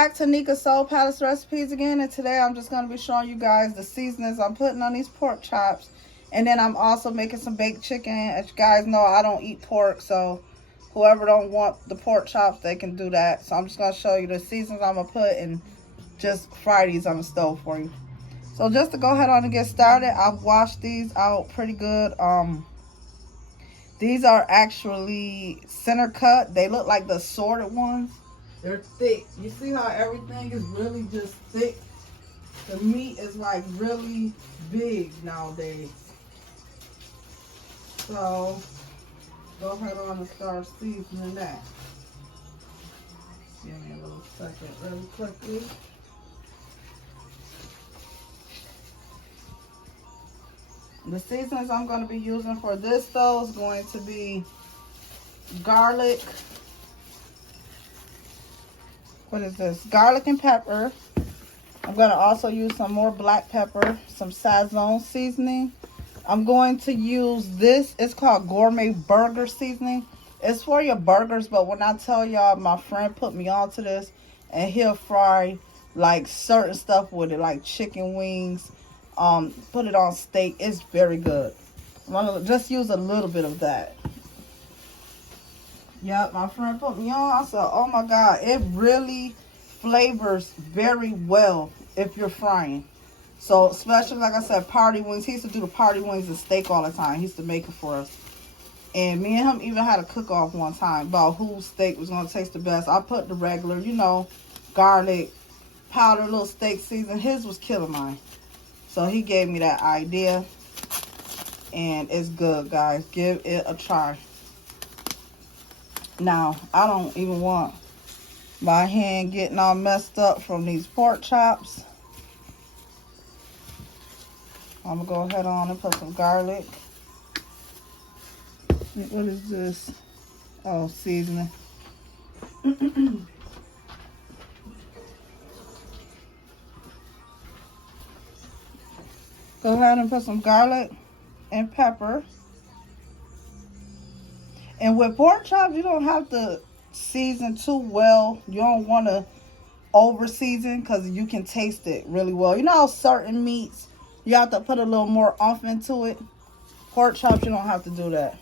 back to Nika's Soul Palace Recipes again, and today I'm just going to be showing you guys the seasonings I'm putting on these pork chops. And then I'm also making some baked chicken. As you guys know, I don't eat pork, so whoever don't want the pork chops, they can do that. So I'm just going to show you the seasonings I'm going to put and just fry these on the stove for you. So just to go ahead on and get started, I've washed these out pretty good. These are actually center cut. They look like the assorted ones. They're thick. You see how everything is really just thick? The meat is like really big nowadays. So go ahead on and start seasoning that. Give me a little second really quickly. The seasonings I'm going to be using for this though is going to be garlic. What is this? Garlic and pepper. I'm going to also use some more black pepper, some Sazon seasoning. I'm going to use this. It's called Gourmet Burger seasoning. It's for your burgers, but when I tell y'all, my friend put me onto this, and he'll fry like certain stuff with it, like chicken wings. Put it on steak. It's very good. I'm going to just use a little bit of that. Yep, my friend put me on. I said, oh my God, it really flavors very well if you're frying. So, especially, like I said, party wings. He used to do the party wings and steak all the time. He used to make it for us. And me and him even had a cook-off one time about whose steak was going to taste the best. I put the regular, you know, garlic, powder, little steak season. His was killing mine. So, he gave me that idea. And it's good, guys. Give it a try. Now, I don't even want my hand getting all messed up from these pork chops. I'm going to go ahead on and put some garlic. What is this? Oh, seasoning. Go ahead and put some garlic and pepper. And with pork chops, you don't have to season too well. You don't want to over season because you can taste it really well. You know how certain meats, you have to put a little more oomph into it. Pork chops, you don't have to do that.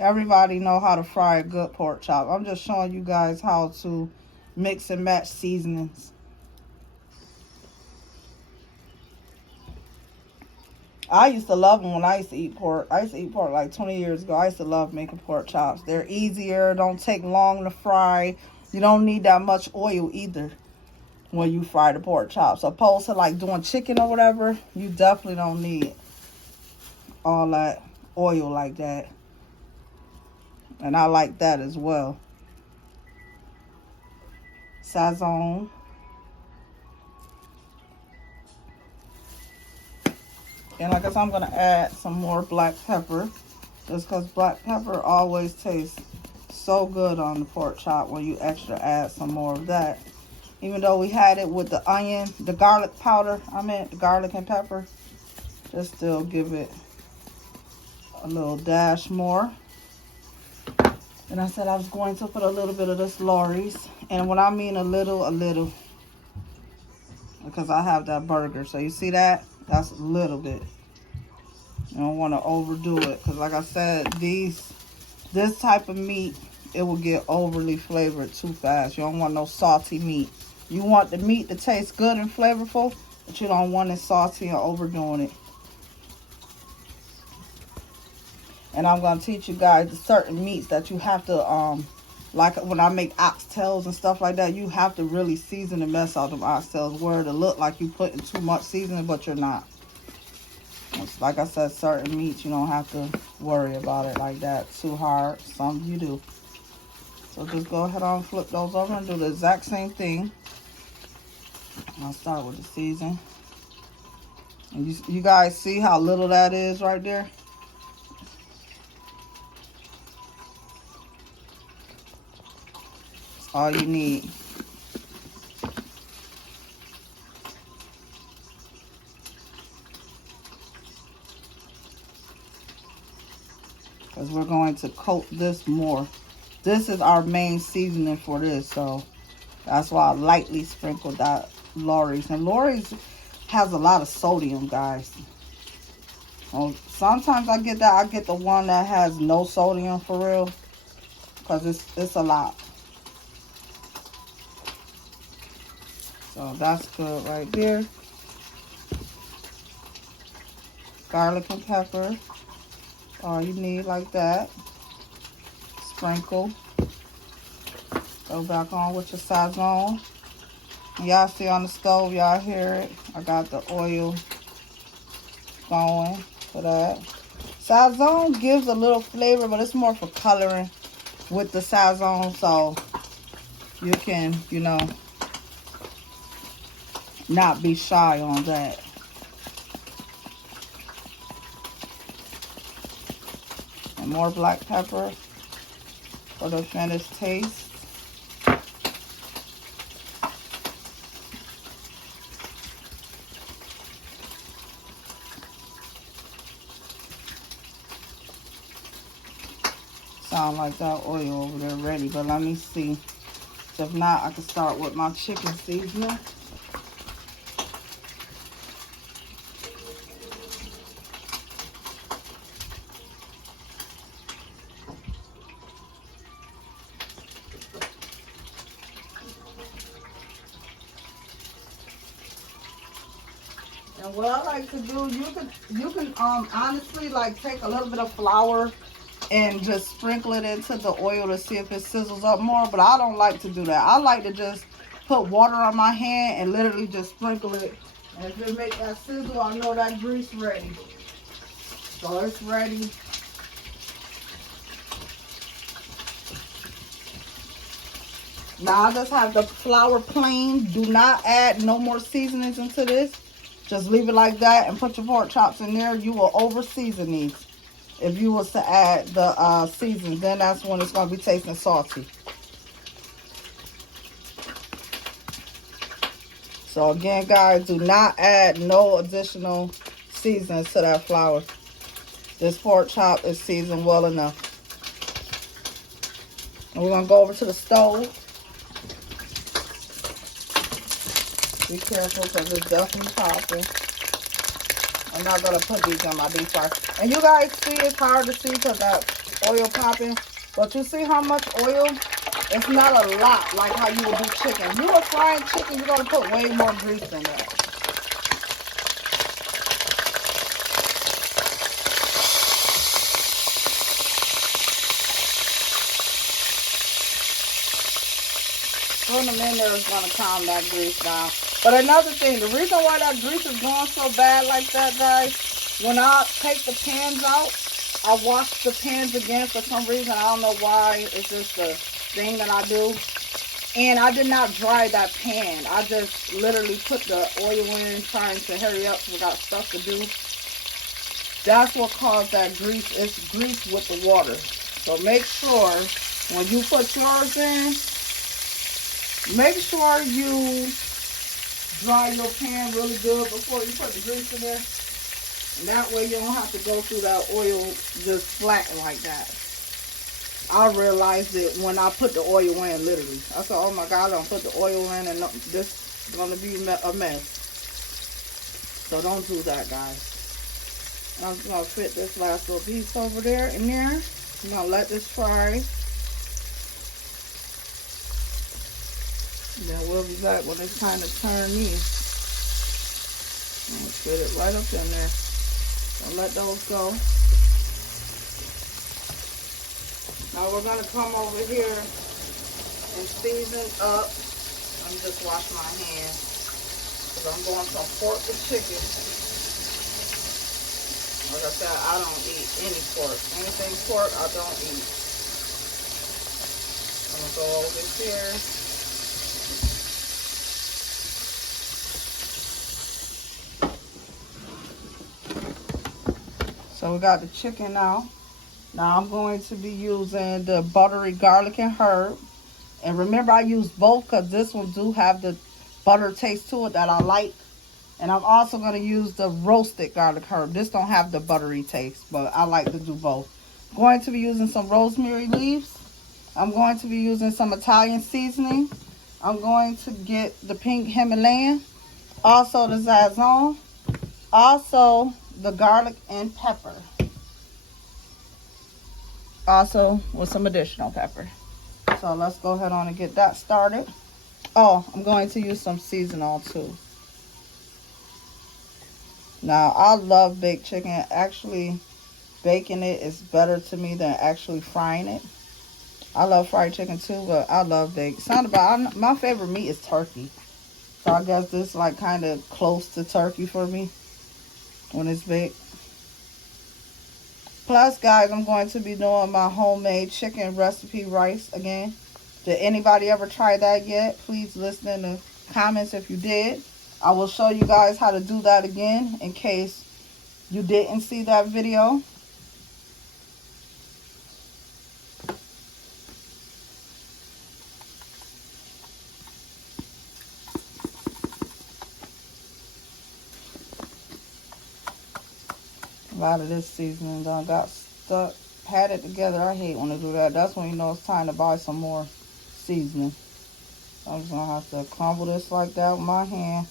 Everybody know how to fry a good pork chop. I'm just showing you guys how to mix and match seasonings. I used to love them when I used to eat pork. I used to eat pork like 20 years ago. I used to love making pork chops. They're easier. Don't take long to fry. You don't need that much oil either when you fry the pork chops. Opposed to like doing chicken or whatever, you definitely don't need all that oil like that. And I like that as well. Sazon. And like I said, I'm going to add some more black pepper. Just because black pepper always tastes so good on the pork chop when you extra add some more of that. Even though we had it with the onion, the garlic powder, the garlic and pepper. Just still give it a little dash more. And I said I was going to put a little bit of this Lawry's. And when I mean a little. Because I have that burger. So you see that? That's a little bit. You don't want to overdo it. Because like I said, this type of meat, it will get overly flavored too fast. You don't want no salty meat. You want the meat to taste good and flavorful, but you don't want it salty and overdoing it. And I'm going to teach you guys the certain meats that you have to, like when I make oxtails and stuff like that, you have to really season the mess out of them oxtails where it'll look like you putting too much seasoning, but you're not. It's like I said, certain meats, you don't have to worry about it like that too hard. Some you do. So just go ahead and flip those over and do the exact same thing. I'll start with the season. And you guys see how little that is right there? That's all you need. Because we're going to coat this more. This is our main seasoning for this, so That's why I lightly sprinkle that Lorry's. And Lorry's has a lot of sodium, guys. Well, sometimes I get that. I get the one that has no sodium for real, because it's a lot. So that's good right there. Garlic and pepper. All you need like that. Sprinkle. Go back on with your Sazon. Y'all see on the stove, y'all hear it. I got the oil going for that. Sazon gives a little flavor, but it's more for coloring with the Sazon, so you can, you know, not be shy on that. And more black pepper for the finished taste. Sound like that oil over there ready, but let me see. If not, I can start with my chicken seasoning. And what I like to do, you can honestly like take a little bit of flour and just sprinkle it into the oil to see if it sizzles up more, but I don't like to do that. I like to just put water on my hand and literally just sprinkle it, and if it make that sizzle, I know that grease ready. So it's ready. Now I just have the flour plain. Do not add no more seasonings into this. Just leave it like that and put your pork chops in there. You will over season these. If you was to add the seasoning, then that's when it's going to be tasting salty. So again, guys, do not add no additional seasonings to that flour. This pork chop is seasoned well enough. And we're going to go over to the stove. Be careful because it's definitely popping. I'm not going to put these in my deep fryer. And you guys see it's hard to see because that oil popping. But you see how much oil? It's not a lot like how you would do chicken. If you were frying chicken, you're going to put way more grease in there. Putting them in there is going to calm that grease down. But another thing, the reason why that grease is going so bad like that, guys, when I take the pans out, I wash the pans again for some reason. I don't know why. It's just the thing that I do. And I did not dry that pan. I just literally put the oil in, trying to hurry up because we got stuff to do. That's what caused that grease. It's grease with the water. So make sure when you put yours in, make sure you dry your pan really good before you put the grease in there. And that way you don't have to go through that oil just flatting like that. I realized it when I put the oil in, literally. I said, oh my God, I don't put the oil in and this is going to be a mess. So don't do that, guys. I'm just going to fit this last little piece over there in there. I'm going to let this fry. And then we'll be back when it's time to turn these. I'll put it right up in there. I'll let those go. Now we're going to come over here and season up. Let me just wash my hands because I'm going from pork to chicken. Like I said, I don't eat any pork. Anything pork, I don't eat. I'm going to go over here. So we got the chicken now. Now I'm going to be using the Buttery Garlic and Herb. And remember, I used both because this one do have the butter taste to it that I like. And I'm also going to use the roasted garlic herb. This don't have the buttery taste, but I like to do both. I'm going to be using some rosemary leaves. I'm going to be using some Italian seasoning. I'm going to get the pink Himalayan, also the Sazon, also the garlic and pepper, also with some additional pepper. So let's go ahead on and get that started. Oh, I'm going to use some seasonal too. Now, I love baked chicken. Actually, baking it is better to me than actually frying it. I love fried chicken too, but I love baked. My favorite meat is turkey. So I guess this is like kind of close to turkey for me when it's baked. Plus, guys, I'm going to be doing my homemade chicken recipe rice again. Did anybody ever try that yet? Please listen in the comments if you did. I will show you guys how to do that again in case you didn't see that video. A lot of this seasoning done got stuck, had it together. I hate when I do that. That's when you know it's time to buy some more seasoning. So I'm just going to have to crumble this like that with my hand.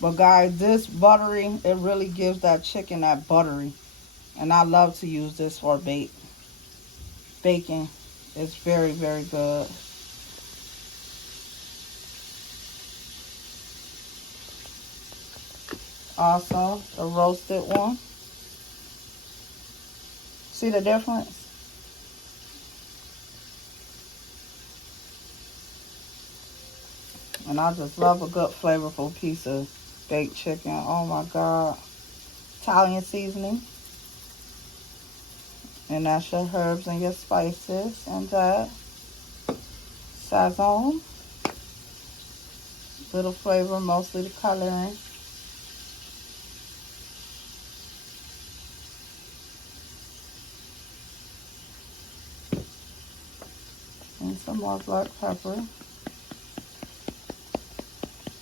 But guys, this buttery, it really gives that chicken that buttery. And I love to use this for baking. It's very, very good. Also, the roasted one. See the difference? And I just love a good flavorful piece of baked chicken. Oh my God. Italian seasoning. And that's your herbs and your spices. And that Sazon. Little flavor, mostly the coloring. And some more black pepper.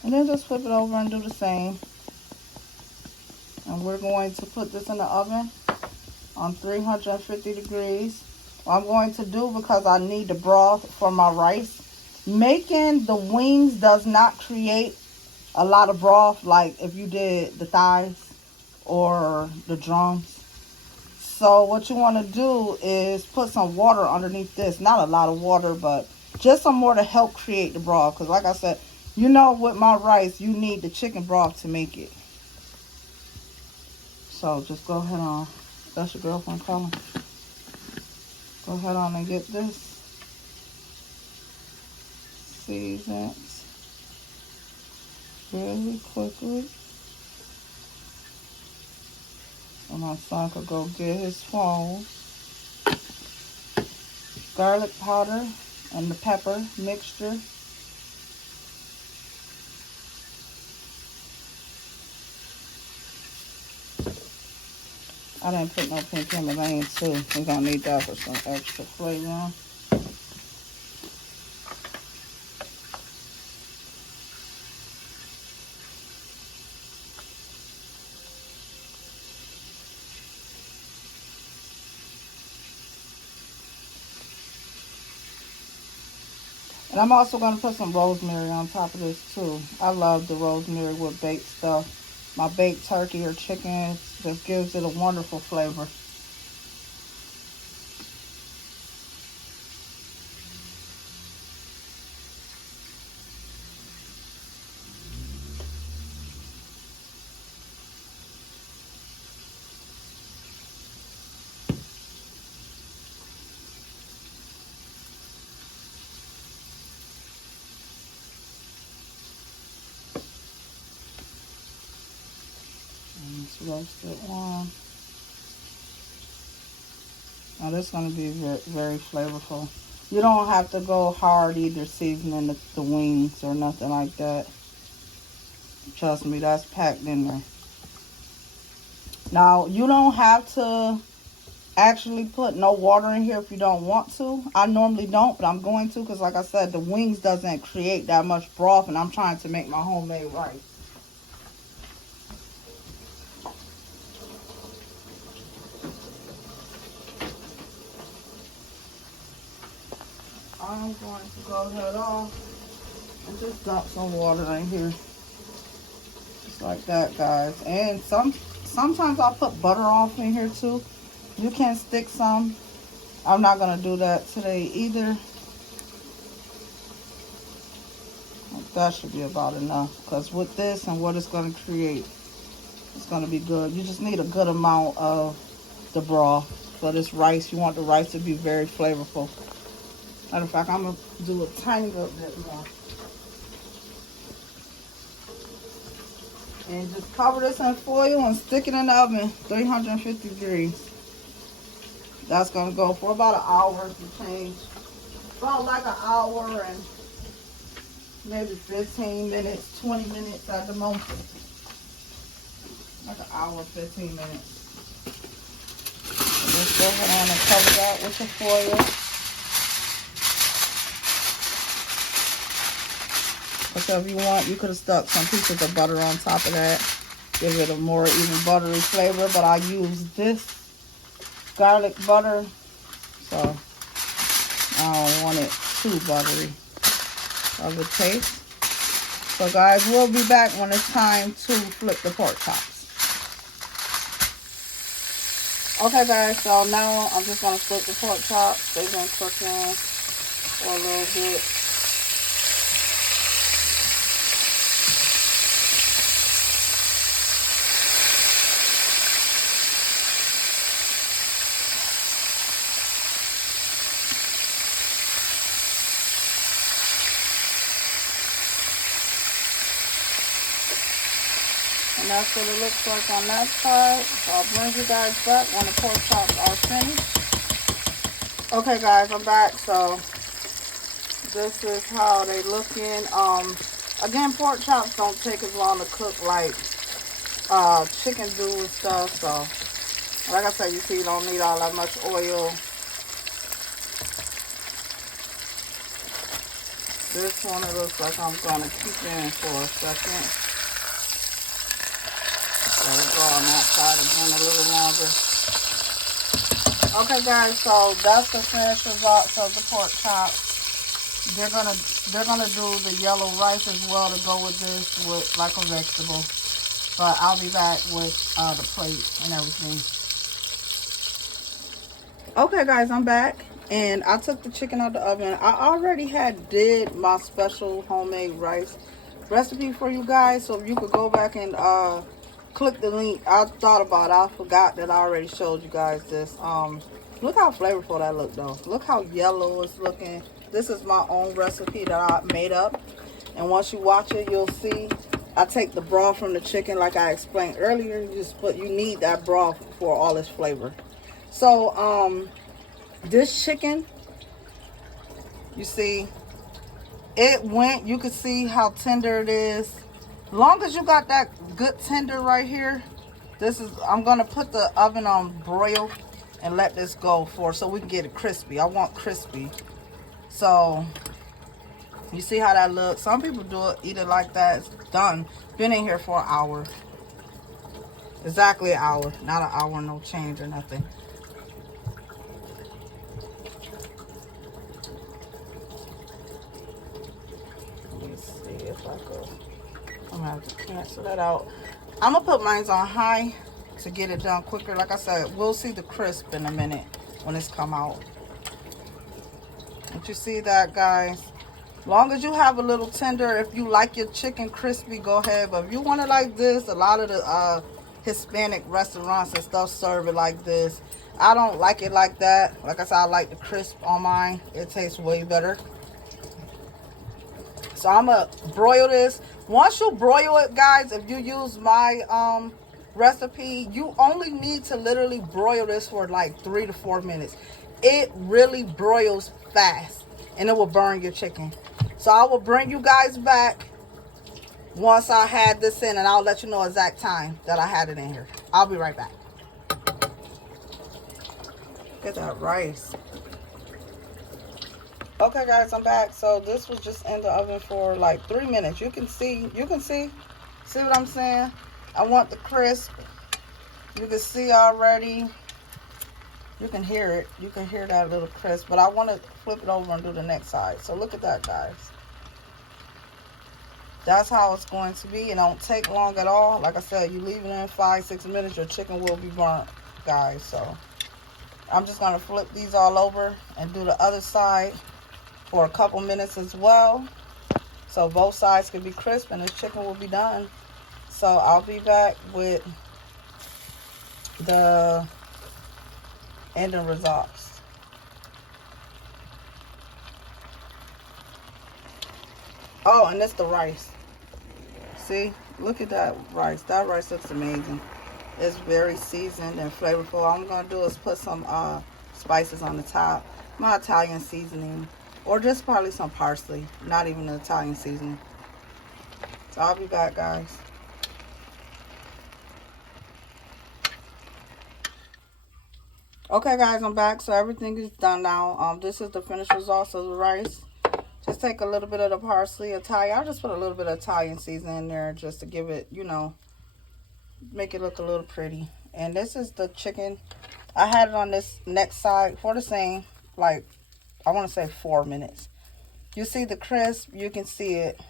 And then just flip it over and do the same. And we're going to put this in the oven on 350 degrees. What I'm going to do, because I need the broth for my rice, making the wings does not create a lot of broth like if you did the thighs or the drums. So what you want to do is put some water underneath this. Not a lot of water, but just some more to help create the broth. Because like I said, you know, with my rice, you need the chicken broth to make it. So just go ahead on. That's your girlfriend calling. Go ahead on and get this seasoned really quickly. So my son could go get his phone. Garlic powder and the pepper mixture. I didn't put no pink Himalayan too. We're gonna need that for some extra flavor. And I'm also going to put some rosemary on top of this too. I love the rosemary with baked stuff. My baked turkey or chicken just gives it a wonderful flavor. Roasted one. Now this is going to be very, very flavorful. You don't have to go hard either seasoning the wings or nothing like that. Trust me, that's packed in there. Now you don't have to actually put no water in here if you don't want to. I normally don't, but I'm going to because like I said, the wings doesn't create that much broth and I'm trying to make my homemade rice. I'm going to go ahead on and just dump some water in here. Just like that, guys. And sometimes I'll put butter off in here too. You can stick some. I'm not going to do that today either. That should be about enough. Because with this and what it's going to create, it's going to be good. You just need a good amount of the broth for this rice. You want the rice to be very flavorful. Matter of fact, I'm going to do a tiny little bit more. And just cover this in foil and stick it in the oven, 350 degrees. That's going to go for about an hour to change. About like an hour and maybe 15 minutes, 20 minutes at the most. Like an hour, 15 minutes. So let's go ahead and cover that with the foil. So if you want, you could have stuck some pieces of butter on top of that. Give it a more even buttery flavor. But I use this garlic butter, so I don't want it too buttery of a taste. So guys, we'll be back when it's time to flip the pork chops. Okay guys, so now I'm just going to flip the pork chops. They've been cooking for a little bit. And that's what it looks like on that side. So I'll bring you guys back when the pork chops are finished. Okay guys, I'm back. So this is how they looking. Again, pork chops don't take as long to cook like chicken do and stuff. So like I said, you see you don't need all that much oil. This one, it looks like I'm gonna keep in for a second. Let it go on that side again a little longer. Okay guys, so that's the finished results of the pork chops. They're gonna do the yellow rice as well to go with this, with like a vegetable. But I'll be back with the plate and everything. Okay guys, I'm back and I took the chicken out the oven. I already did my special homemade rice recipe for you guys, so you could go back and click the link. I thought about it. I forgot that I already showed you guys this. Look how flavorful that looked though. Look how yellow it's looking. This is my own recipe that I made up. And once you watch it, you'll see I take the broth from the chicken like I explained earlier. You need that broth for all its flavor. So this chicken, you see, you can see how tender it is. Long as you got that good tender right here, I'm gonna put the oven on broil and let this go so we can get it crispy. I want crispy. So you see how that looks. Some people eat it like that. It's done. Been in here for an hour. Exactly an hour. Not an hour, no change or nothing. Let me see if I could. I'm gonna have to cancel that out. I'm gonna put mine on high to get it done quicker. Like I said, we'll see the crisp in a minute when it's come out. Don't you see that, guys? Long as you have a little tender, if you like your chicken crispy, go ahead. But if you want it like this, a lot of the Hispanic restaurants and stuff serve it like this. I don't like it like that. Like I said, I like the crisp on mine. It tastes way better. So I'm gonna broil this. Once you broil it, guys, if you use my recipe, you only need to literally broil this for like 3 to 4 minutes. It really broils fast and it will burn your chicken. So I will bring you guys back once I had this in, and I'll let you know exact time that I had it in here. I'll be right back. Look at that rice. Okay guys, I'm back. So this was just in the oven for like 3 minutes. You can see what I'm saying? I want the crisp. You can see already. You can hear it. You can hear that little crisp. But I want to flip it over and do the next side. So look at that, guys. That's how it's going to be. It don't take long at all. Like I said, you leave it in 5-6 minutes, your chicken will be burnt, guys. So I'm just going to flip these all over and do the other side for a couple minutes as well. So both sides can be crisp and this chicken will be done. So I'll be back with the ending results. Oh, and it's the rice. See, look at that rice. That rice looks amazing. It's very seasoned and flavorful. All I'm going to do is put some spices on the top. My Italian seasoning. Or just probably some parsley. Not even an Italian seasoning. So I'll be back, guys. Okay, guys, I'm back. So everything is done now. This is the finished results of the rice. Just take a little bit of the parsley, Italian. I'll just put a little bit of Italian seasoning in there just to give it, you know, make it look a little pretty. And this is the chicken. I had it on this next side for the same, like, I want to say 4 minutes. You see the crisp, you can see it.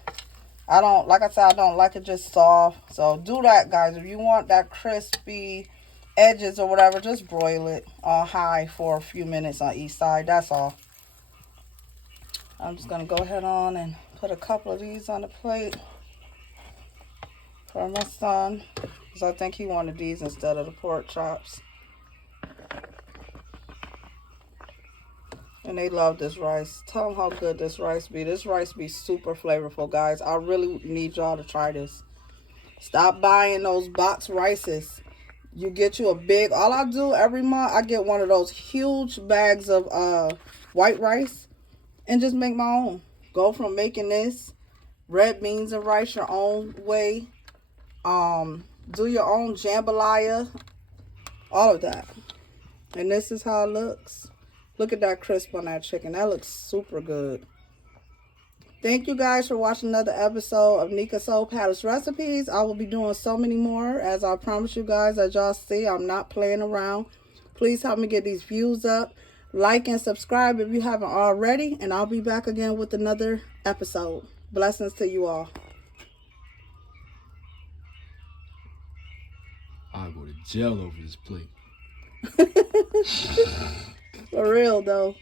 I don't, like I said, I don't like it just soft. So do that, guys. If you want that crispy edges or whatever, just broil it on high for a few minutes on each side. That's all. I'm just going to go ahead on and put a couple of these on the plate for my son, because I think he wanted these instead of the pork chops. And they love this rice. Tell them how good this rice be. This rice be super flavorful, guys. I really need y'all to try this. Stop buying those box rices. You get you a big, all I do every month, I get one of those huge bags of white rice. And just make my own. Go from making this red beans and rice your own way. Do your own jambalaya. All of that. And this is how it looks. Look at that crisp on that chicken. That looks super good. Thank you guys for watching another episode of Nika Soul Palace Recipes. I will be doing so many more. As I promised you guys, as y'all see, I'm not playing around. Please help me get these views up. Like and subscribe if you haven't already. And I'll be back again with another episode. Blessings to you all. I'll go to jail over this plate. For real, though.